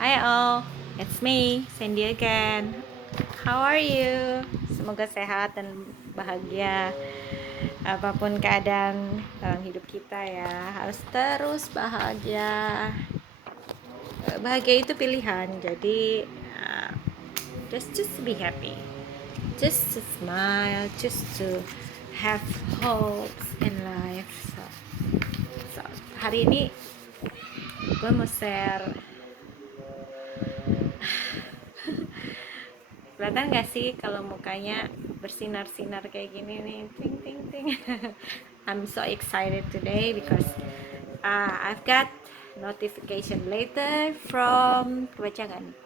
Hi all, it's me, Sandy again. How are you? Semoga sehat dan bahagia apapun keadaan dalam hidup kita ya. Harus terus bahagia. Bahagia itu pilihan, jadi just to be happy, just to smile, just to have hopes in life. So hari ini gue mau share. Kelihatan gak sih kalau mukanya bersinar-sinar kayak gini nih, ting ting ting. I'm so excited today because I've got notification later from, kebaca kan,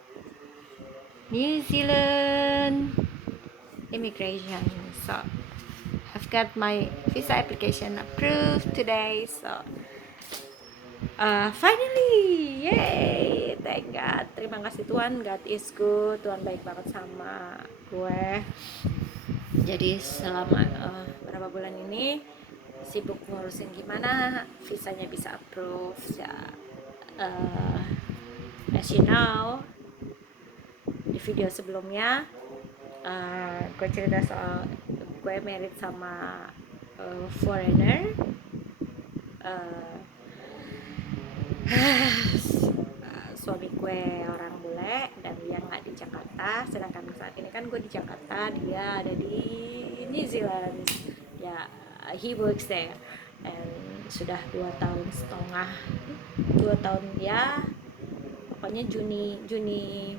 New Zealand immigration. So I've got my visa application approved today. So finally, yay, thank God, terima kasih Tuhan, God is good, Tuhan baik banget sama gue. Jadi selama berapa bulan ini sibuk ngurusin gimana visanya bisa approve ya. As you know, di video sebelumnya gue cerita soal gue married sama foreigner. Suami gue orang bule dan dia nggak di Jakarta, sedangkan saat ini kan gue di Jakarta, dia ada di New Zealand ya. He works there and sudah 2 tahun setengah, 2 tahun ya, pokoknya Juni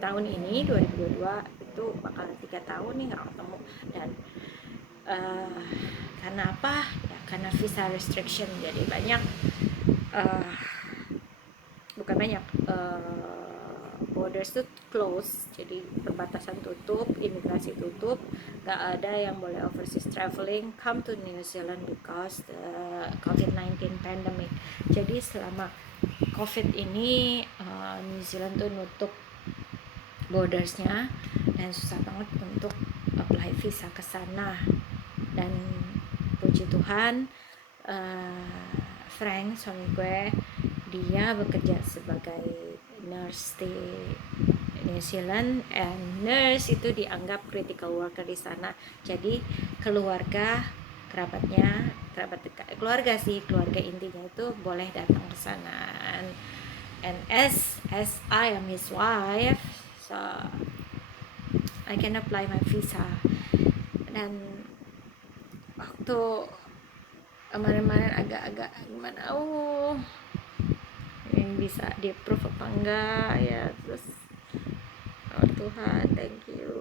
tahun ini 2022 itu bakal 3 tahun nih nggak ketemu. Dan karena apa ya, karena visa restriction, jadi banyak bukan banyak, borders tuh close, jadi perbatasan tutup, imigrasi tutup, nggak ada yang boleh overseas traveling come to New Zealand because the COVID-19 pandemic. Jadi selama COVID ini New Zealand tuh nutup bordersnya dan susah banget untuk apply visa ke sana. Dan puji Tuhan, Frank suami gue, dia bekerja sebagai nurse di New Zealand, and nurse itu dianggap critical worker di sana. Jadi keluarga, keluarga sih, keluarga intinya itu boleh datang ke sana. And as I am his wife, so I can apply my visa. Dan waktu kemarin-kemarin agak-agak gimana, yang bisa di approve apa enggak ya. Terus oh Tuhan, thank you,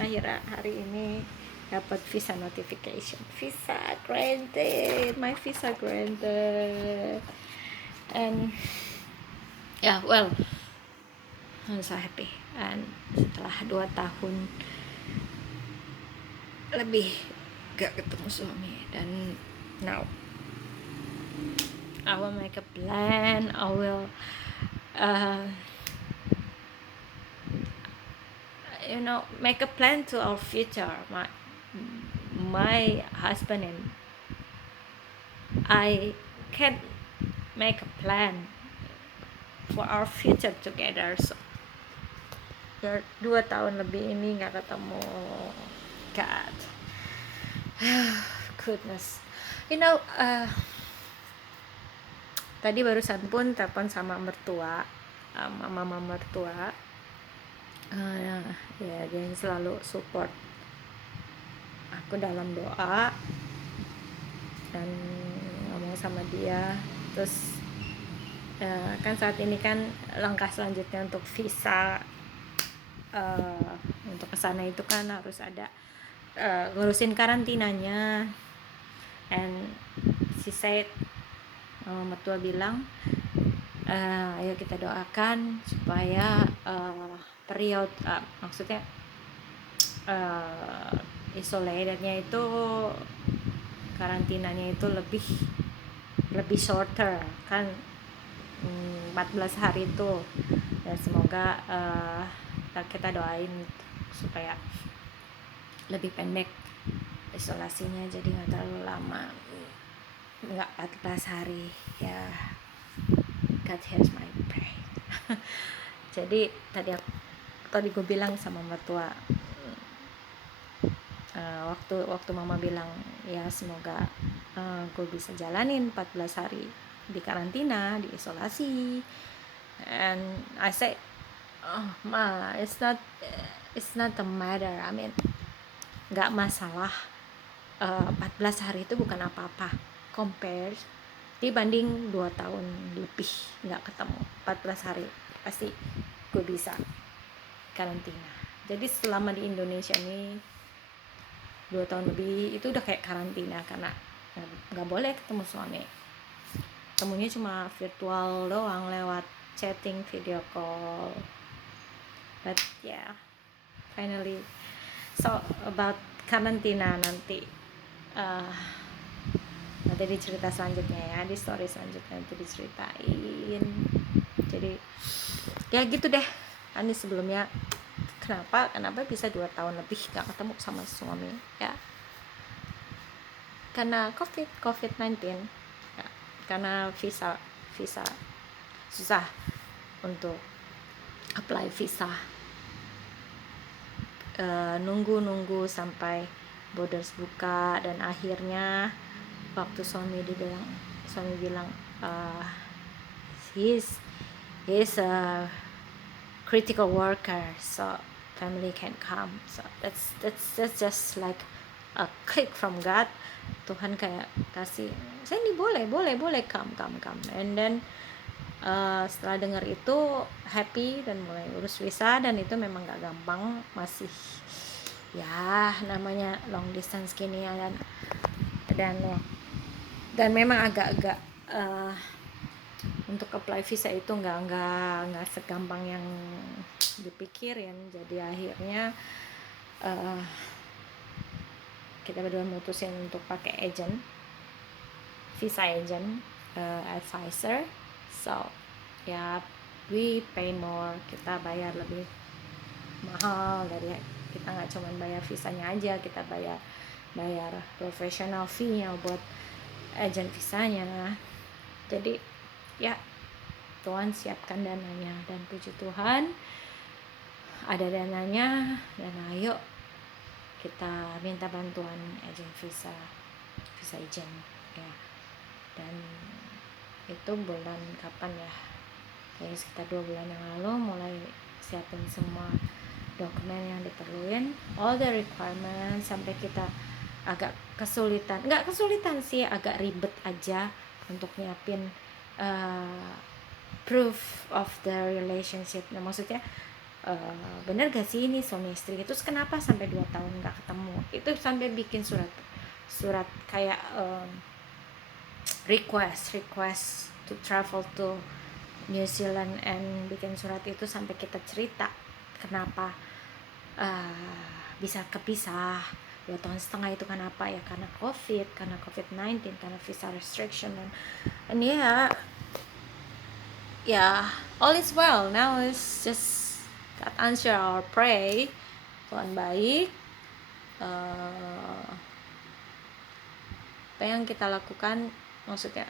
akhirnya hari ini dapat visa notification, visa granted, my visa granted. And yeah, well, I'm so happy. And setelah 2 tahun lebih gak ketemu suami, dan now I will make a plan. I will make a plan to our future. My husband and I can make a plan for our future together. So 2 tahun lebih ini nggak ketemu. God, goodness, tadi barusan pun telepon sama mertua, mama mertua. Ya dia yang selalu support aku dalam doa dan ngomong sama dia. Terus kan saat ini kan langkah selanjutnya untuk visa untuk kesana itu kan harus ada ngurusin karantinanya. And she said, mertua bilang, ayo kita doakan supaya period maksudnya isolatornya itu, karantinanya itu lebih shorter kan, 14 hari itu. Dan semoga kita doain supaya lebih pendek isolasinya, jadi nggak terlalu lama, nggak 14 hari ya. God hears my prayer. Jadi tadi gue bilang sama mertua, waktu mama bilang ya semoga gue bisa jalanin 14 hari di karantina, di isolasi, and I say, oh ma, it's not a matter, I mean nggak masalah. 14 hari itu bukan apa-apa compare dibanding 2 tahun lebih nggak ketemu. 14 hari pasti gue bisa karantina. Jadi selama di Indonesia ini 2 tahun lebih itu udah kayak karantina, karena nggak boleh ketemu suami, temunya cuma virtual doang lewat chatting, video call. But yeah, finally, so about karantina nanti di cerita selanjutnya ya, di story selanjutnya nanti diceritain. Jadi ya gitu deh. Ini sebelumnya kenapa bisa 2 tahun lebih gak ketemu sama suami ya, karena COVID-19 ya, karena visa susah untuk apply visa, nunggu sampai borders buka, dan akhirnya waktu suami bilang he's a critical worker, so family can come. So that's just like a click from God. Tuhan kayak kasih, saya ini boleh come, and then setelah dengar itu happy dan mulai urus visa. Dan itu memang gak gampang, masih ya namanya long distance gini ya, dan memang agak-agak untuk apply visa itu nggak segampang yang dipikirin. Jadi akhirnya kita berdua mutusin untuk pakai visa agent, advisor. So ya, we pay more, kita bayar lebih mahal dari, kita nggak cuma bayar visanya aja, kita bayar professional fee-nya buat agent visanya. Jadi ya, Tuhan siapkan dananya, dan puji Tuhan ada dananya, dan ayo kita minta bantuan visa agent ya. Dan itu bulan kapan ya, kayaknya sekitar 2 bulan yang lalu mulai siapin semua dokumen yang diperluin, all the requirements, sampai kita agak nggak kesulitan sih, agak ribet aja untuk nyiapin proof of the relationship. Nah maksudnya bener gak sih ini suami istri, itu kenapa sampai 2 tahun gak ketemu, itu sampai bikin surat kayak request to travel to New Zealand, and bikin surat itu sampai kita cerita kenapa bisa kepisah 2,5 tahun itu, kenapa ya, karena COVID-19, karena visa restriction, and yeah, all is well now. It's just God answer our pray. Tuhan baik. Apa yang kita lakukan, maksudnya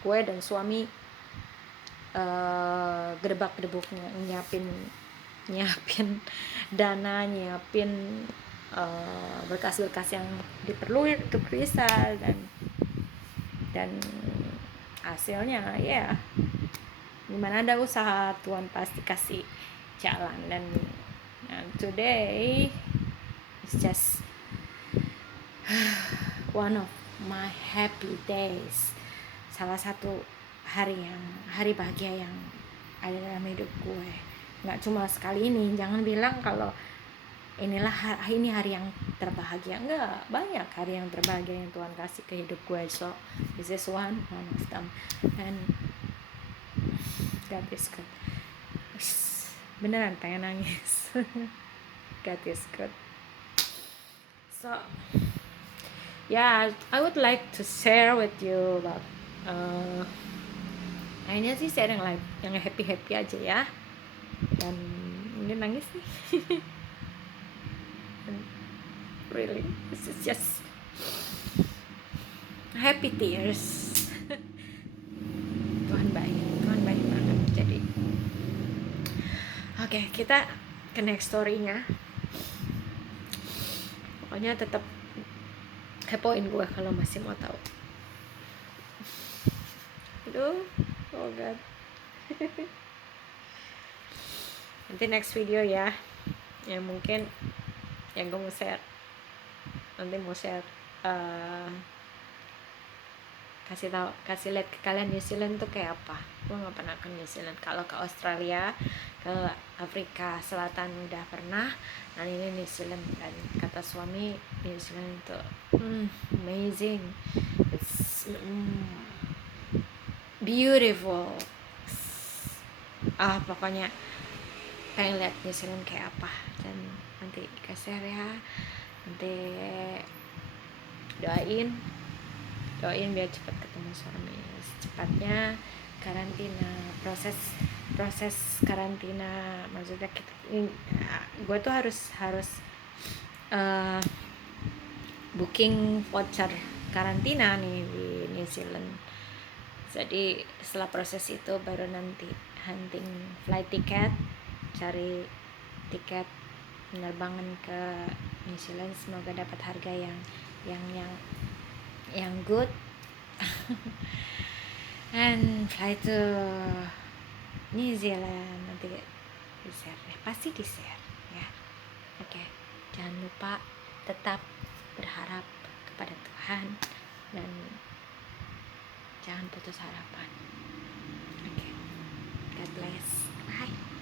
gue dan suami gedebak-gedebuknya nyiapin dana, nyiapin berkas-berkas yang diperlukan untuk visa, dan hasilnya ya, dimana ada usaha Tuhan pasti kasih jalan. Dan today is just one of my happy days, salah satu hari bahagia yang ada dalam hidup gue. Nggak cuma sekali ini, jangan bilang kalau ini hari yang terbahagia. Enggak, banyak hari yang terbahagia yang Tuhan kasih ke hidup gue. So this is one of them, and God is good. Beneran pengen nangis. God is good. So yeah, I would like to share with you about akhirnya sih share yang happy aja ya. Dan ini nangis nih. Really, this is just happy tears. Tuhan baik banget. Oke, kita ke next story-nya. Pokoknya tetap kepoin gue kalau masih mau tahu. Aduh, oh god. Nanti next video ya, yang mungkin yang gue mau share, nanti mau share kasih lihat ke kalian New Zealand tuh kayak apa. Gue nggak pernah ke New Zealand. Kalau ke Australia, ke Afrika Selatan udah pernah. Nah ini New Zealand, dan kata suami New Zealand itu amazing, it's beautiful. Pokoknya pengen lihat New Zealand kayak apa, dan nanti kasih ya, nanti doain biar cepat ketemu suami secepatnya. Karantina, proses karantina, maksudnya gue tuh harus booking voucher karantina nih di New Zealand. Jadi setelah proses itu baru nanti hunting flight ticket, cari tiket penerbangan ke New Zealand. Semoga dapat harga yang good. And fly to New Zealand. Nanti di share deh, pasti di share ya. Oke, jangan lupa tetap berharap kepada Tuhan dan jangan putus harapan. Oke, God bless. Bye.